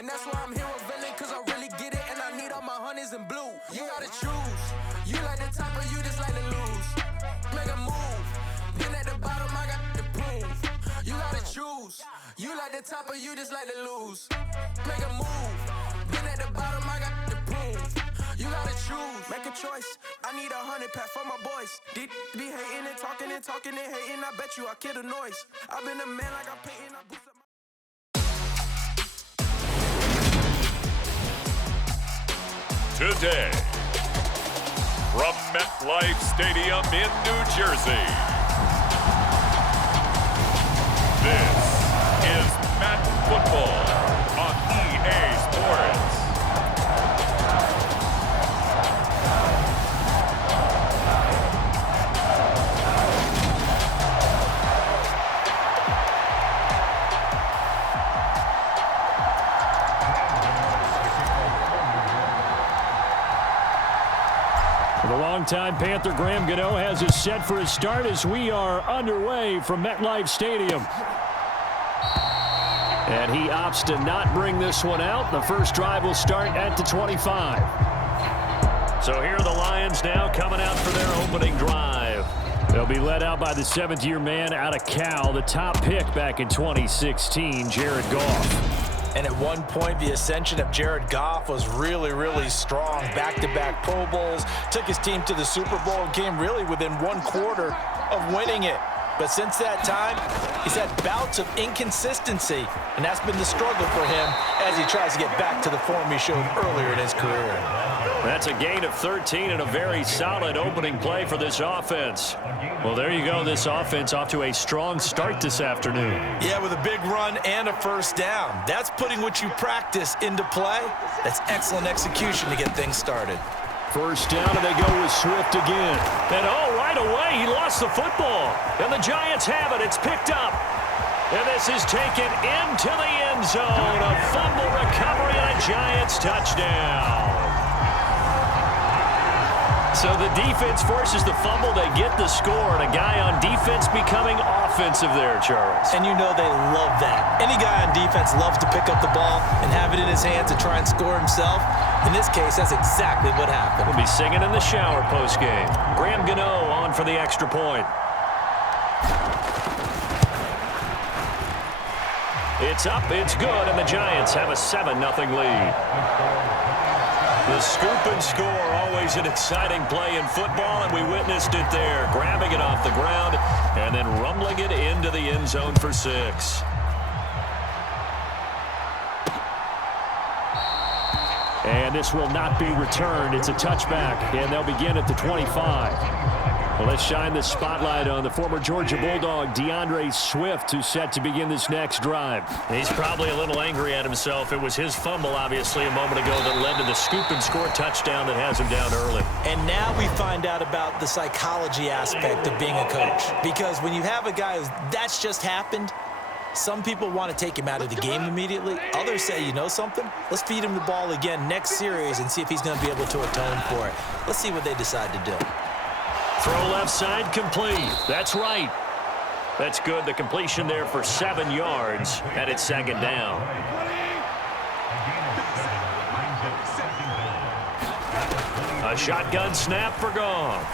And that's why I'm hero villain, cause I really get it, and I need all my honeys in blue. You gotta choose. You like the top or you just like to lose. Make a move. Been at the bottom, I got the proof. You gotta choose. You like the top or you just like to lose. Make a move. Been at the bottom, I got the proof. You gotta choose. Make a choice. I need 100 pack for my boys. Be hating and talking and talking and hating. I bet you I kill the noise. I've been a man like I'm Peyton. I boost up my... Today, from MetLife Stadium in New Jersey, this is Madden Football on EA Sports. The longtime Panther Graham Gano has us set for his start as we are underway from MetLife Stadium. And he opts to not bring this one out. The first drive will start at the 25. So here are the Lions now coming out for their opening drive. They'll be led out by the seventh-year man out of Cal, the top pick back in 2016, Jared Goff. And at one point, the ascension of Jared Goff was really, really strong. Back-to-back Pro Bowls, took his team to the Super Bowl and came really within one quarter of winning it. But since that time, he's had bouts of inconsistency, and that's been the struggle for him as he tries to get back to the form he showed earlier in his career. That's a gain of 13 and a very solid opening play for this offense. Well, there you go. This offense off to a strong start this afternoon. Yeah, with a big run and a first down. That's putting what you practice into play. That's excellent execution to get things started. First down, and they go with Swift again. And right away, he lost the football. And the Giants have it. It's picked up. And this is taken into the end zone. A fumble recovery and a Giants touchdown. So the defense forces the fumble. They get the score. And a guy on defense becoming offensive there, Charles. And you know they love that. Any guy on defense loves to pick up the ball and have it in his hands to try and score himself. In this case, that's exactly what happened. We'll be singing in the shower postgame. Graham Gano on for the extra point. It's up, it's good, and the Giants have a 7-0 lead. The scoop and score, always an exciting play in football, and we witnessed it there. Grabbing it off the ground and then rumbling it into the end zone for 6. And this will not be returned. It's a touchback, and they'll begin at the 25. Well, let's shine the spotlight on the former Georgia Bulldog, DeAndre Swift, who's set to begin this next drive. He's probably a little angry at himself. It was his fumble, obviously, a moment ago that led to the scoop and score touchdown that has him down early. And now we find out about the psychology aspect of being a coach. Because when you have a guy who's that's just happened, some people want to take him out of the game immediately. Others say, you know something? Let's feed him the ball again next series and see if he's going to be able to atone for it. Let's see what they decide to do. Throw left side complete. That's right. That's good. The completion there for 7 yards, and it's second down. A shotgun snap for Goff.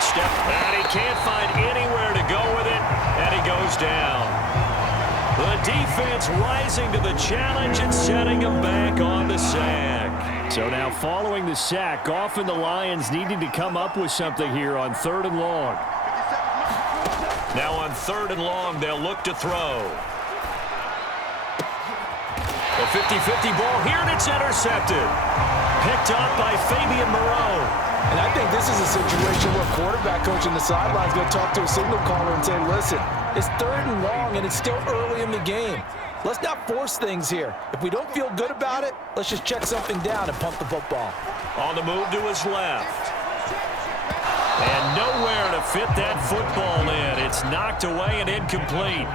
Step, and he can't find anywhere to go with it, and he goes down. The defense rising to the challenge and setting him back on the sack. So now following the sack, Goff and the Lions needing to come up with something here on 3rd and long. Now on 3rd and long, they'll look to throw. A 50-50 ball here, and it's intercepted. Picked up by Fabian Moreau. And I think this is a situation where quarterback coach on the sideline is going to talk to a signal caller and say, listen, it's 3rd and long, and it's still early in the game. Let's not force things here. If we don't feel good about it, let's just check something down and pump the football. On the move to his left. And nowhere to fit that football in. It's knocked away and incomplete.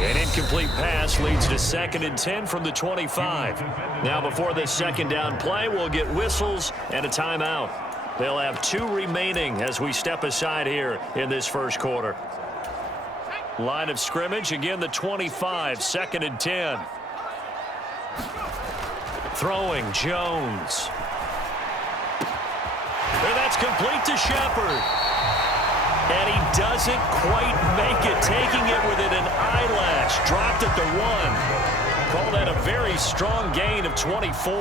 An incomplete pass leads to 2nd and 10 from the 25. Now before this second down play, we'll get whistles and a timeout. They'll have 2 remaining as we step aside here in this first quarter. Line of scrimmage, again the 25, 2nd and 10. Throwing, Jones. And that's complete to Shepard. And he doesn't quite make it, taking it within an eyelash. Dropped at the 1. Call that a very strong gain of 24.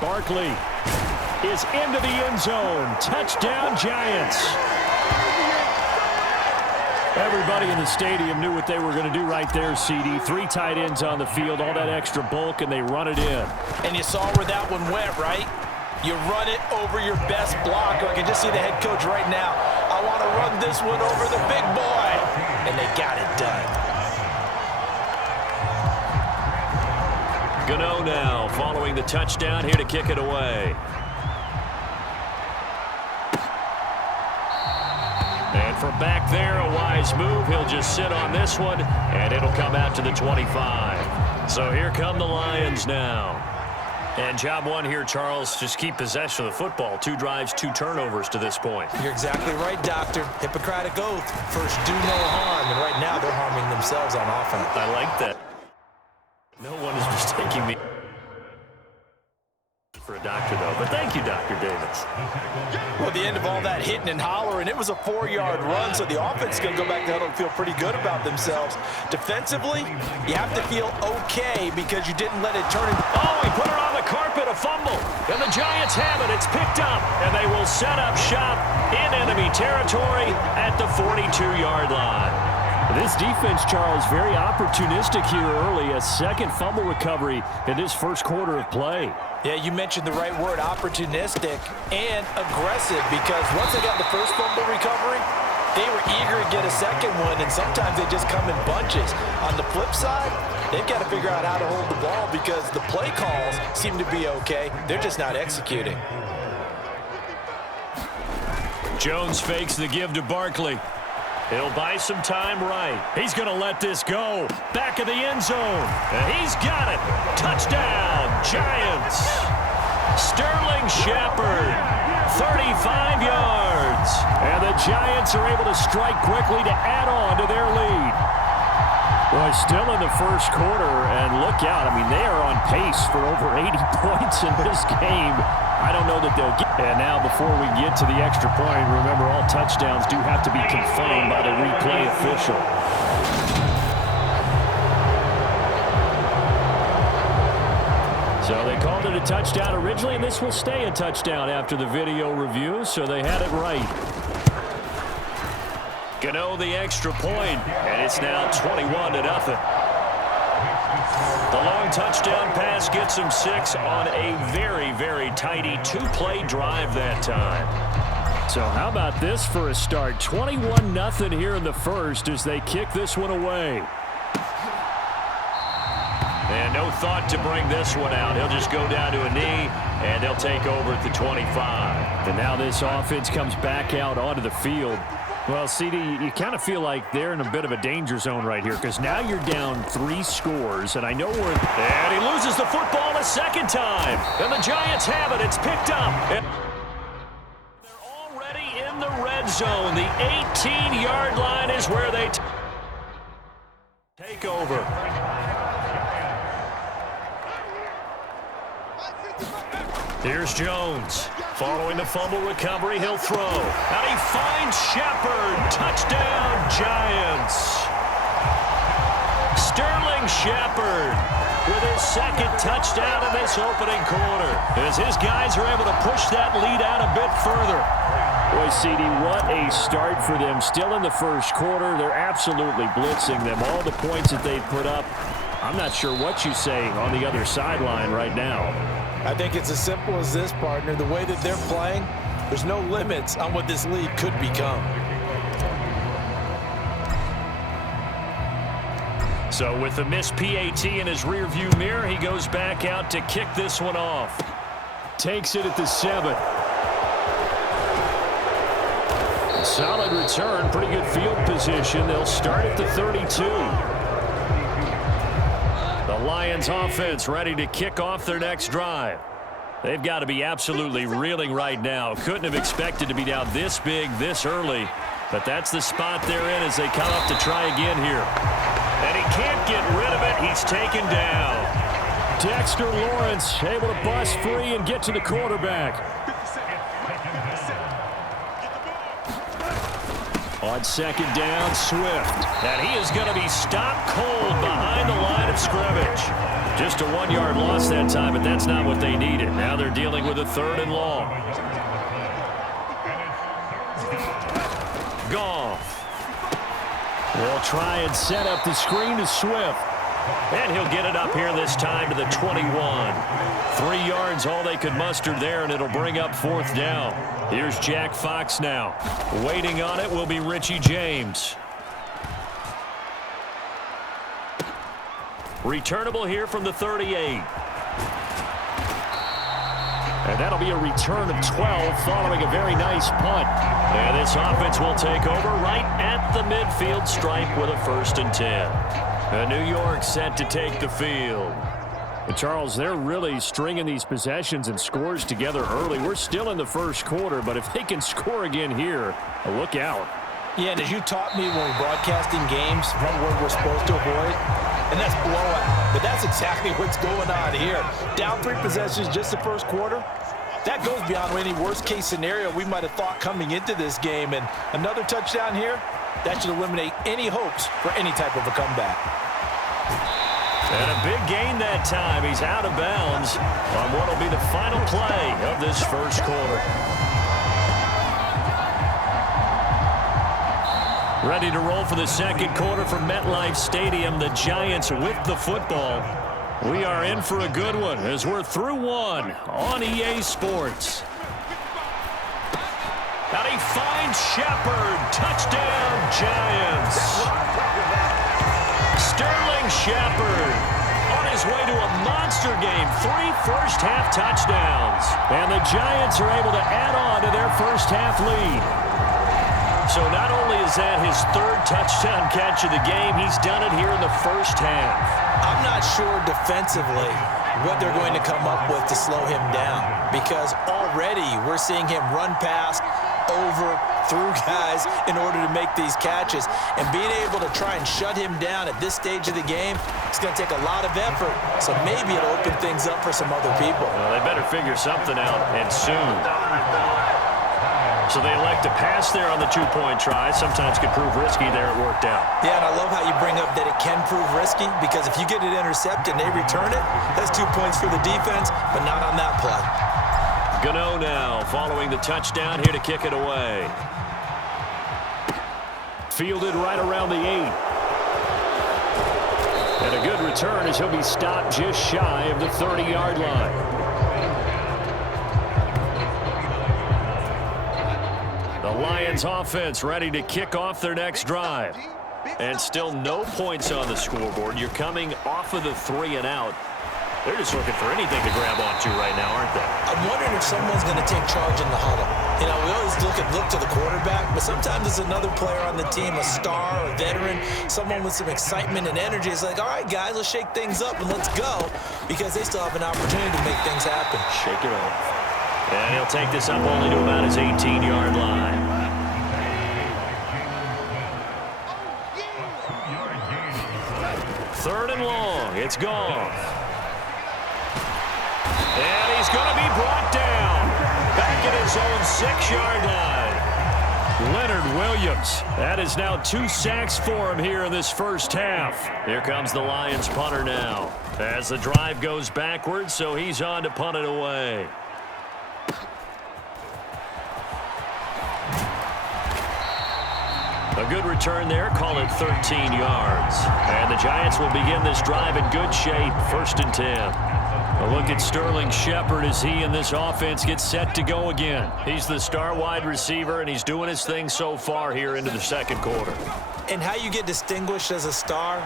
Barkley is into the end zone. Touchdown, Giants. Everybody in the stadium knew what they were going to do right there, CD. 3 tight ends on the field, all that extra bulk, and they run it in. And you saw where that one went, right? You run it over your best blocker. I can just see the head coach right now. I want to run this one over the big boy. And they got it done. Gano now following the touchdown here to kick it away. And from back there, a wise move. He'll just sit on this one, and it'll come out to the 25. So here come the Lions now. And job one here, Charles, just keep possession of the football. 2 drives, 2 turnovers to this point. You're exactly right, Doctor. Hippocratic oath. First, do no harm. And right now, they're harming themselves on offense. I like that. No one is mistaking me for a doctor, though. But thank you, Dr. Davis. Well, the end of all that hitting and hollering, it was a 4-yard run, so the offense is going to go back to huddle and feel pretty good about themselves. Defensively, you have to feel okay because you didn't let it turn. Oh, he put it on the carpet, a fumble. And the Giants have it. It's picked up, and they will set up shop in enemy territory at the 42-yard line. This defense, Charles, very opportunistic here early. A second fumble recovery in this first quarter of play. Yeah, you mentioned the right word, opportunistic and aggressive, because once they got the first fumble recovery, they were eager to get a second one, and sometimes they just come in bunches. On the flip side, they've got to figure out how to hold the ball because the play calls seem to be okay. They're just not executing. Jones fakes the give to Barkley. He'll buy some time right. He's going to let this go. Back of the end zone. And he's got it. Touchdown, Giants. Sterling Shepard, 35 yards. And the Giants are able to strike quickly to add on to their lead. Boy, still in the first quarter, and look out. I mean, they are on pace for over 80 points in this game. I don't know that they'll get. And now before we get to the extra point, remember all touchdowns do have to be confirmed by the replay official. So they called it a touchdown originally, and this will stay a touchdown after the video review, so they had it right. Gano the extra point, and it's now 21-0. The long touchdown pass gets him 6 on a very, very tidy 2-play drive that time. So how about this for a start? 21-0 here in the first as they kick this one away. And no thought to bring this one out. He'll just go down to a knee, and they'll take over at the 25. And now this offense comes back out onto the field. Well, CD, you kind of feel like they're in a bit of a danger zone right here because now you're down 3 scores, and I know we're... And he loses the football a second time. And the Giants have it. It's picked up. And they're already in the red zone. The 18-yard line is where they take over. Here's Jones. Following the fumble recovery, he'll throw. And he finds Shepard. Touchdown, Giants. Sterling Shepard with his second touchdown in this opening quarter. As his guys are able to push that lead out a bit further. Boy, CD, what a start for them. Still in the first quarter. They're absolutely blitzing them. All the points that they've put up, I'm not sure what you say on the other sideline right now. I think it's as simple as this, partner. The way that they're playing, there's no limits on what this league could become. So with the missed PAT in his rearview mirror, he goes back out to kick this one off. Takes it at the 7. Solid return, pretty good field position. They'll start at the 32. The Lions offense ready to kick off their next drive. They've got to be absolutely reeling right now. Couldn't have expected to be down this big, this early. But that's the spot they're in as they come up to try again here. And he can't get rid of it. He's taken down. Dexter Lawrence able to bust free and get to the quarterback. On second down, Swift. And he is going to be stopped cold behind the line of scrimmage. Just a 1-yard loss that time, but that's not what they needed. Now they're dealing with a 3rd and long. Goff will try and set up the screen to Swift. And he'll get it up here this time to the 21. 3 yards all they could muster there, and it'll bring up 4th down. Here's Jack Fox now. Waiting on it will be Richie James. Returnable here from the 38. And that'll be a return of 12 following a very nice punt. And this offense will take over right at the midfield stripe with a 1st and 10. And New York set to take the field. And Charles, they're really stringing these possessions and scores together early. We're still in the first quarter, but if they can score again here, look out. Yeah, and as you taught me when we're broadcasting games, one word we're supposed to avoid, and that's blowout. But that's exactly what's going on here. Down 3 possessions just the first quarter. That goes beyond any worst-case scenario we might have thought coming into this game. And another touchdown here, that should eliminate any hopes for any type of a comeback. And a big gain that time. He's out of bounds on what will be the final play of this first quarter. Ready to roll for the second quarter from MetLife Stadium. The Giants with the football. We are in for a good one as we're through one on EA Sports. And he finds Shepard. Touchdown, Giants. Sterling Shepard on his way to a monster game. 3 first-half touchdowns. And the Giants are able to add on to their first-half lead. So not only is that his 3rd touchdown catch of the game, he's done it here in the first half. I'm not sure defensively what they're going to come up with to slow him down, because already we're seeing him run past, over, through guys in order to make these catches. And being able to try and shut him down at this stage of the game, it's going to take a lot of effort. So maybe it'll open things up for some other people. Well, they better figure something out, and soon. So they elect to pass there on the 2-point try. Sometimes could prove risky there. It worked out. Yeah, and I love how you bring up that it can prove risky, because if you get it intercepted and they return it, that's 2 points for the defense, but not on that play. Gano now following the touchdown here to kick it away. Fielded right around the 8. And a good return as he'll be stopped just shy of the 30-yard line. The Lions offense ready to kick off their next drive. And still no points on the scoreboard. You're coming off of the 3 and out. They're just looking for anything to grab onto right now, aren't they? I'm wondering if someone's going to take charge in the huddle. You know, we always look to the quarterback, but sometimes there's another player on the team, a star, a veteran, someone with some excitement and energy. It's like, all right, guys, let's shake things up and let's go, because they still have an opportunity to make things happen. Shake it up. And he'll take this up only to about his 18-yard line. Third and long. It's gone. And he's going to be brought down. Back at his own 6-yard line. Leonard Williams. That is now 2 sacks for him here in this first half. Here comes the Lions punter now. As the drive goes backwards, so he's on to punt it away. A good return there, call it 13 yards. And the Giants will begin this drive in good shape, 1st and 10. A look at Sterling Shepard as he and this offense get set to go again. He's the star wide receiver, and he's doing his thing so far here into the second quarter. And how you get distinguished as a star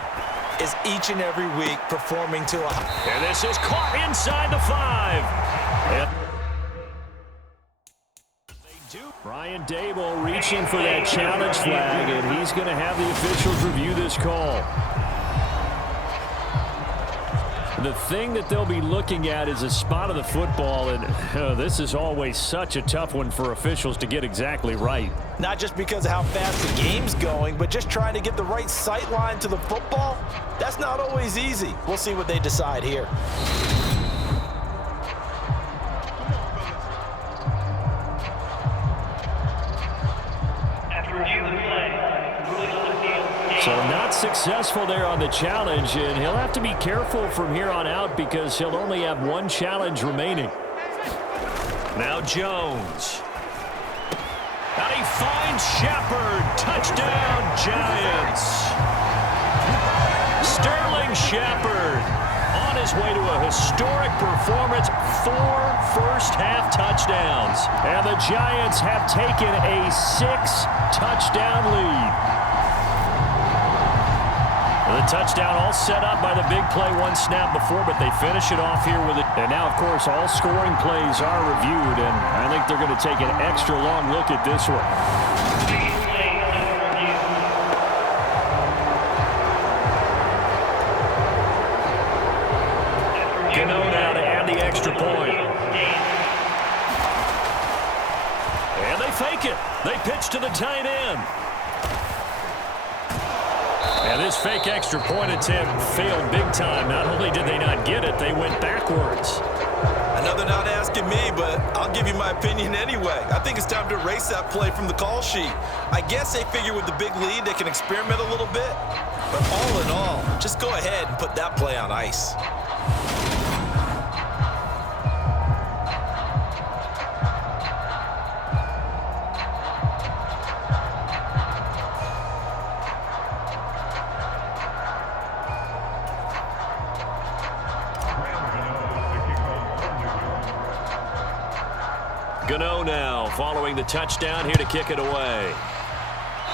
is each and every week performing to a... And this is caught inside the 5. And Brian Dable reaching for that challenge flag, and he's going to have the officials review this call. The thing that they'll be looking at is a spot of the football, and this is always such a tough one for officials to get exactly right. Not just because of how fast the game's going, but just trying to get the right sight line to the football. That's not always easy. We'll see what they decide here. So not successful there on the challenge, and he'll have to be careful from here on out because he'll only have one challenge remaining. Now Jones. And he finds Shepard. Touchdown, Giants. Sterling Shepard on his way to a historic performance, 4 first-half touchdowns. And the Giants have taken a 6-touchdown lead. The touchdown all set up by the big play one snap before, but they finish it off here with it. And now, of course, all scoring plays are reviewed, and I think they're going to take an extra long look at this one. Gano now to add the extra point. And they fake it. They pitch to the tight end. And this fake extra point attempt failed big time. Not only did they not get it, they went backwards. Another not asking me, but I'll give you my opinion anyway. I think it's time to erase that play from the call sheet. I guess they figure with the big lead they can experiment a little bit. But all in all, just go ahead and put that play on ice. Gano now following the touchdown here to kick it away.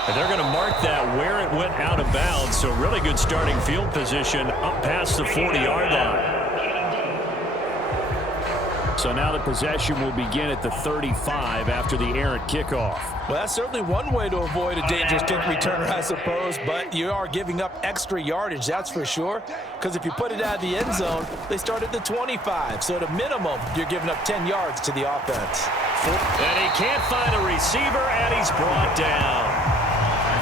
And they're going to mark that where it went out of bounds, so really good starting field position up past the 40-yard line. So now the possession will begin at the 35 after the errant kickoff. Well, that's certainly one way to avoid a dangerous kick returner, I suppose, but you are giving up extra yardage, that's for sure, because if you put it out of the end zone, they start at the 25, so at a minimum, you're giving up 10 yards to the offense. And he can't find a receiver, and he's brought down.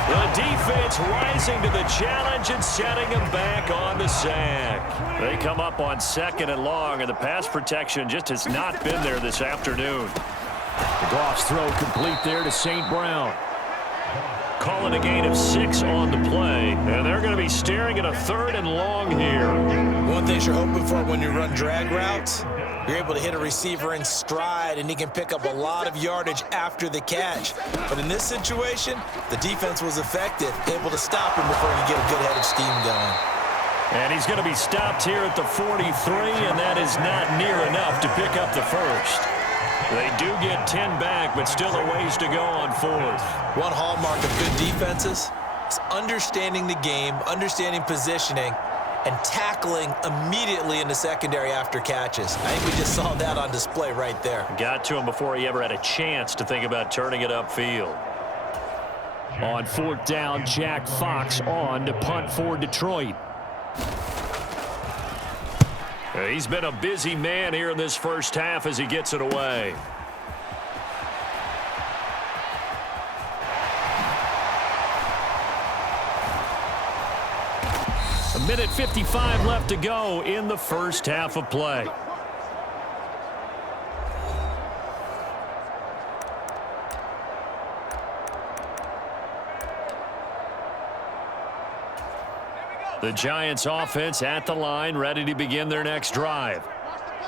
The defense rising to the challenge and setting him back on the sack. They come up on 2nd and long, and the pass protection just has not been there this afternoon. The Goff's throw complete there to St. Brown. Calling a gain of 6 on the play, and they're going to be staring at a 3rd and long here. One thing you're hoping for when you run drag routes, you're able to hit a receiver in stride, and he can pick up a lot of yardage after the catch. But in this situation, the defense was effective, able to stop him before he could get a good head of steam going. And he's going to be stopped here at the 43, and that is not near enough to pick up the first. They do get 10 back, but still a ways to go on 4th. One hallmark of good defenses is understanding the game, understanding positioning, and tackling immediately in the secondary after catches. I think we just saw that on display right there. Got to him before he ever had a chance to think about turning it upfield. On 4th down, Jack Fox on to punt for Detroit. He's been a busy man here in this first half as he gets it away. A minute 55 left to go in the first half of play. The Giants offense at the line, ready to begin their next drive.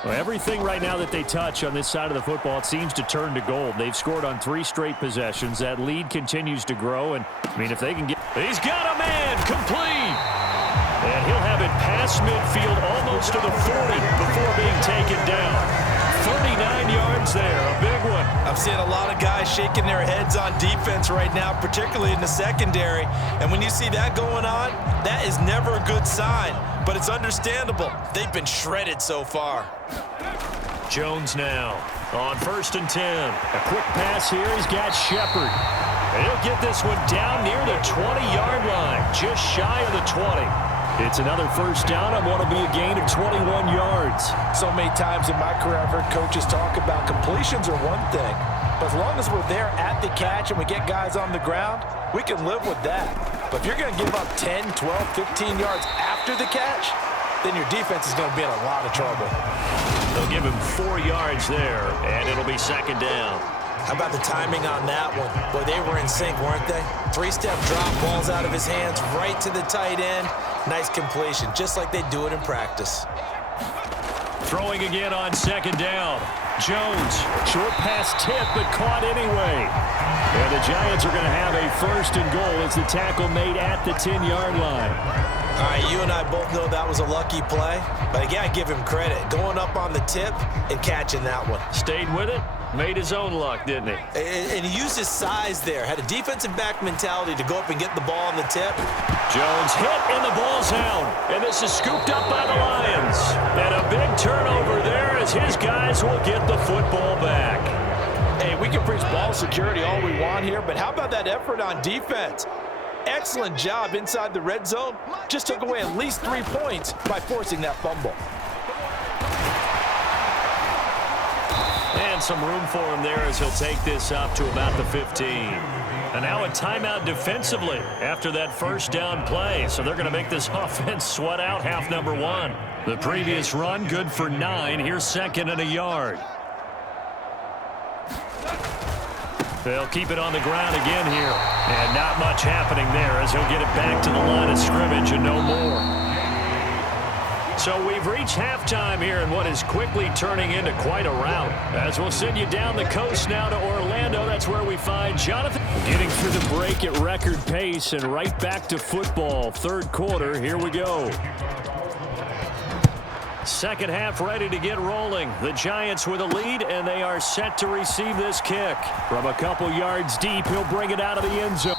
Well, everything right now that they touch on this side of the football, it seems to turn to gold. They've scored on 3 straight possessions. That lead continues to grow, and I mean, if they can get... He's got a man, complete! And he'll have it past midfield almost to the 40 before being taken down. 39 yards there, a big one. I'm seeing a lot of guys shaking their heads on defense right now, particularly in the secondary. And when you see that going on, that is never a good sign. But it's understandable. They've been shredded so far. Jones now on 1st and 10. A quick pass here. He's got Shepard. And he'll get this one down near the 20-yard line, just shy of the 20. It's another first down on what will be a gain of 21 yards. So many times in my career I've heard coaches talk about completions are one thing, but as long as we're there at the catch and we get guys on the ground, we can live with that. But if you're going to give up 10, 12, 15 yards after the catch, then your defense is going to be in a lot of trouble. They'll give him 4 yards there, and it'll be second down. How about the timing on that one? Boy, they were in sync, weren't they? 3-step drop, balls out of his hands, right to the tight end. Nice completion, just like they do it in practice. Throwing again on second down. Jones, short pass tip, but caught anyway. And the Giants are going to have a first and goal as the tackle made at the 10-yard line. All right, you and I both know that was a lucky play, but I got to give him credit. Going up on the tip and catching that one. Stayed with it, made his own luck, didn't he? And he used his size there. Had a defensive back mentality to go up and get the ball on the tip. Jones hit, and the ball's out. And this is scooped up by the Lions. And a big turnover there as his guys will get the football back. Hey, we can preach ball security all we want here, but how about that effort on defense? Excellent job inside the red zone. Just took away at least 3 points by forcing that fumble. And some room for him there as he'll take this up to about the 15. And now a timeout defensively after that first down play. So they're going to make this offense sweat out half number 1. The previous run good for 9. Here's second and a yard. They'll keep it on the ground again here. And not much happening there as he'll get it back to the line of scrimmage and no more. So we've reached halftime here in what is quickly turning into quite a rout. As we'll send you down the coast now to Orlando. That's where we find Jonathan. Getting through the break at record pace and right back to football. Third quarter, here we go. Second half ready to get rolling. The Giants with a lead, and they are set to receive this kick. From a couple yards deep, he'll bring it out of the end zone.